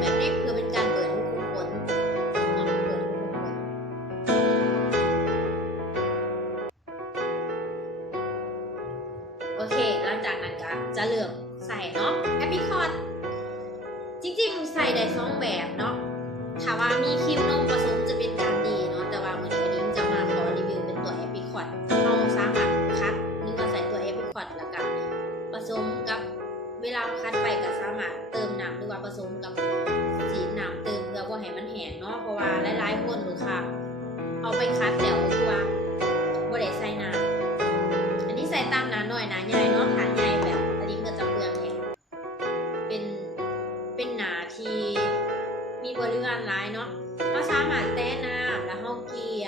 แบบนี้คือเป็นการเปิดลูกขุมขนเนาะเปิดลูกขุมขนโอเคหลังจากนั้นก็จะเลือกใส่เนาะแอปริคอตจริงๆใส่ได้2แบบเนาะถ้าว่ามีครีมนมผสมจะเป็นการดีเนาะแต่ว่ามื้อนี้นิ้งจะมาขอรีวิวเป็นตัวแอปริคอตเราสามารถคัดนิ้งก็ใส่ตัวแอปริคอตแล้วก็ผสมกับเวลาคัดไปก็สามารถเติมน้ำหรือว่าผสมกับสีน้ำเติมเพื่อว่าให้มันแห้งเนาะเพราะว่าหลายๆคนลูกค้าเอาไปคัดแล้วคือว่าบ่ได้ใส่น้ำอันนี้ใส่ตามหนาหน่อยหนาใหญ่เนาะหนาใหญ่แบบอันนี้ก็จะเปลืองแห้งเป็นหนาที่มีบริวารหลายเนาะเราสามารถแต้น้ำแล้วเฮาเกลี่ย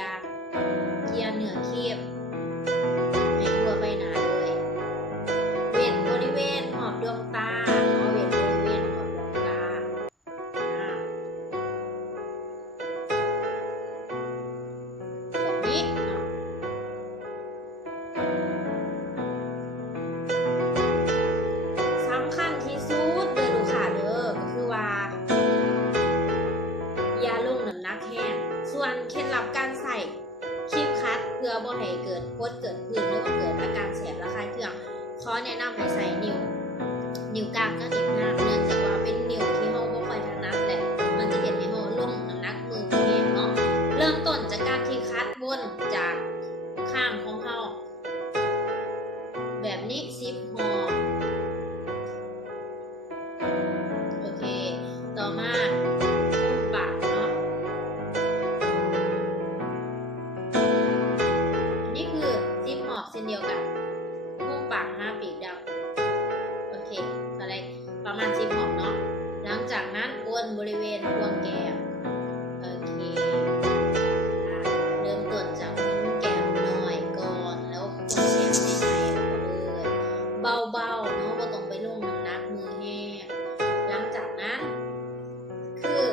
เนื้อครีมให้ทั่วใบหน้าเลยเว้นบริเวณหอบดวงตาเนาะเว้นบริเวณหอบดวงตาแบบนี้เนาะสำคัญที่สุดเด้อลูกค้าเด้อก็คือว่าอย่าลงน้ำหนักแห้งส่วนเคล็ดลับการใส่ครีมคัดเพื่อบ่ให้เกิดพดเกิดผื่นหรือว่าเกิดอาการแสบระคายเคืองขอแนะนำให้ใส่นิ้วกลางกับนิ้วนางเนื่องจากว่าเป็นนิ้วที่เราบ่ค่อยถนัดแหละมันจะเห็นให้เราลงน้ำหนักมือเองเนาะเริ่มต้นจากการที่คัดบนจากข้างของเราแบบนี้10 ห่อโอเคต่อมาปากเนาะอันนี้คือ10 ห่อเช่นเดียวกันมุมปาก5 ปีกดำโอเคอะไรประมาณ10 ห่อเนาะหลังจากนั้นบนบริเวณดวงแก้มโอเคเริ่มต้นจากมุมแก้มหน่อยก่อนแล้วดวงแก้มให้ไหลออกมาเลยเบาๆเนาะบ่ต้องไปลงน้ำหนักมือแห้งหลังจากนั้นคือ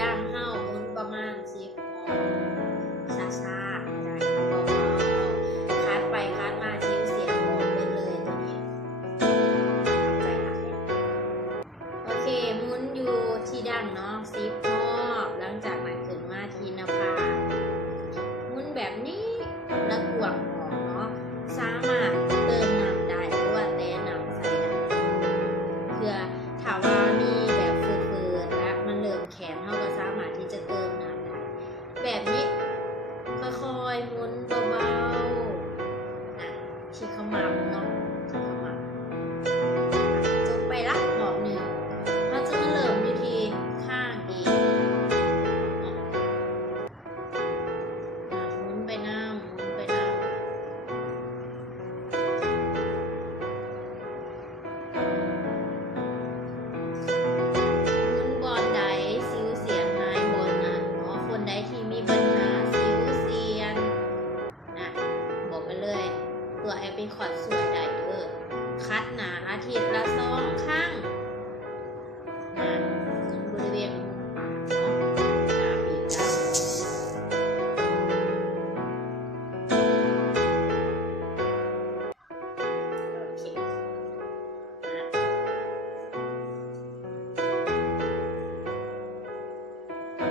ดังเฮาหมุนประมาณ10 ห่อช้าๆได้เบาๆคัดไปคัดมาชิ้นเสียงออกไปเลยตัวนี้ทำใจหนักเลยโอเคหมุนอยู่ที่ดังเนาะ10 ห่อหลังจากนั้นขึ้นมาที่หน้าผากหมุนแบบนี้แล้วกวางออกเนาะสามารถเติมน้ำได้หรือว่าแต้น้ำใส่ได้เพื่อถ้าว่ามีแบบเฟืดๆและมันเริ่มแข็งเราก็สามารถที่จะเติมน้ำได้แบบนี้ค่อยๆหมุนเบาๆนะที่ขมับเนาะที่ขมับจบไปละหอบหนึ่งเราจะมาเริ่มอยู่ที่ข้างอีกหมุนไปหน้าหมุนไปหน้าหมุนบอลใดสิวเสียนหายบอลนั้นเนาะคนใดที่มีปัญหาสิวเสียนนะบอกไปเลยตัวแอปริคอตสวยได้เด้อคัดหนาอาทิตย์ละ2 ครั้งนะบริเวณมุมปากเนาะหน้าปีกดำโอเคนะ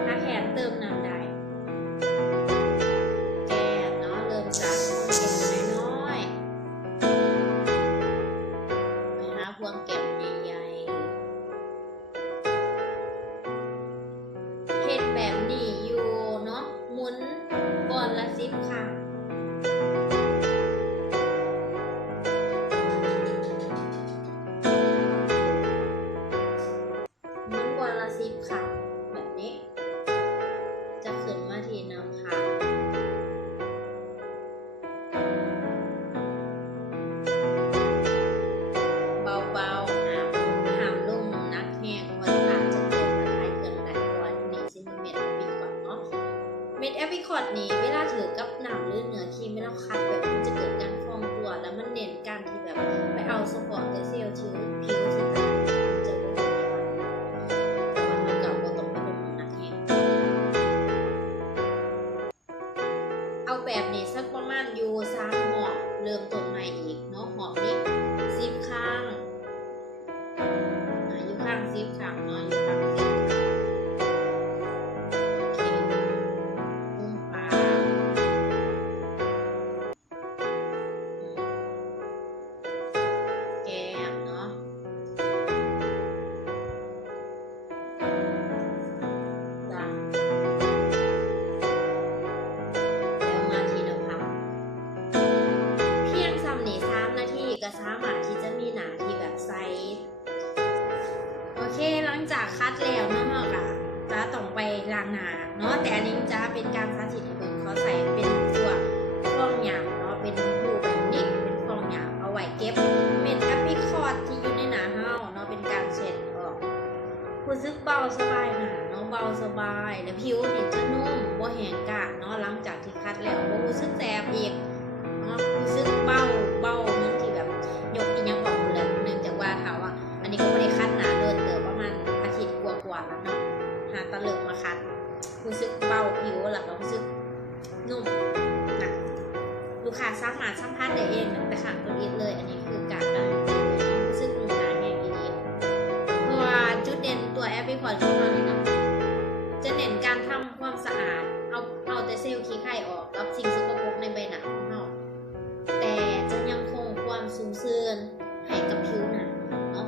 ถ้าแขนเติมน้ำได้แก้มเนาะเริ่มจากแก้มน้อยๆไปหาพวงแก้มใหญ่ๆเฮ็ดแบบนี้อยู่เนาะหมุนก่อนละ10 ครั้งหมุนก่อนละ10 ครั้งแบบนี้ จากคัดแล้วเนาะเราก็จะต้องไปล้างหน้าเนาะแต่อันนี้จะเป็นการสาธิตให้เบิ่งเขาใส่เป็นตัวฟองหยางเนาะเป็นรูปแบบนี้เป็นฟองหยางเอาไว้เก็บเม็ดแอปริคอตที่อยู่ในหน้าเฮาเนาะเป็นการเช็ดออกรู้สึกเบาสบายหน้าเนาะเบาสบายแล้วผิวนี่จะนุ่มบ่แห้งกร้านเนาะหลังจากที่คัดแล้วบ่รู้สึกแสบอีกเนาะรู้สึกเบาเหมือนที่แบบยกอีหยังออกหมดเลยเนื่องจากว่าเขาอ่ะอันนี้ก็บ่ได้คัดหน้าโดนเติบประมาณอาทิตย์กว่าๆแล้วเนาะหาตะเลิกมาคัดรู้สึกเบาผิวแล้วก็รู้สึกนุ่มนะลูกค้าสามารถสัมผัสได้เองแต่ข้างตัวนี้เลยอันนี้คือการการันตีเลยนะรู้สึกนุ่มหนาแห้งดีเพราะว่าจุดเด่นตัวแอปพลิคอร์ดของเราเนี่ยนะจะเน้นการทำความสะอาดเอาแต่เซลล์ขี้ไข่ออกกับสิ่งสกปรกในใบหน้าของเราแต่จะยังคงความชุ่มชื้นให้กับผิวหนังเนาะ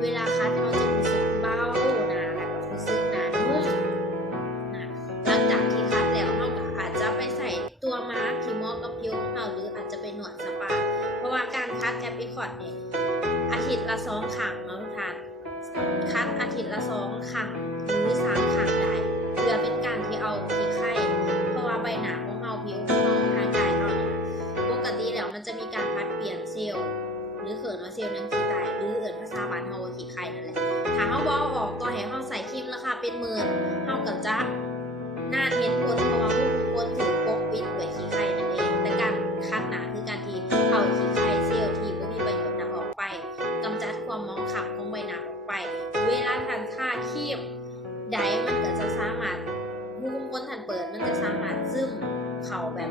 เวลาคัดเราจะรู้สึกเบาหนาแล้วก็รู้สึกหนานุ่มนะหลังจากที่คัดแล้วเราก็อาจจะไปใส่ตัวมาร์คที่เหมาะกับผิวของเราหรืออาจจะไปหนวดสปาเพราะว่าการคัดแอปพลิคอร์ดเนี่ยอาทิตย์ละ2 ครั้งเนาะทุกท่านคัดอาทิตย์ละ2 ครั้งหรือ3 ครั้งได้เพื่อเป็นการที่เอาขี้ไข่เพราะว่าใบหน้าของเราผิวของเราทางกายเราเนี่ยปกติแล้วมันจะมีการพัดเปลี่ยนเซลล์หรือเขินว่าเซลล์นั้นขี้ตายหรือเอิ้นภาษาบ้านเฮาว่าขี้ไข่นั่นแหละถ้าเฮาบ่เอาออกตัวให้เฮาใส่ครีมราคาเป็นหมื่นเฮาก็จะหน้าเห็นผลเพราะว่าผู้คนถูกปกปิดด้วยขี้ไข่นั่นเองแต่การคัดหน้าคือการที่เอาขี้ไข่เซลล์ที่บ่มีประโยชน์นำออกไปกำจัดความหมองคล้ำของใบหน้าออกไปเวลาทานทาครีมใดมันก็จะสามารถผู้คนทันเปิดมันจะสามารถซึมเข้าแบบ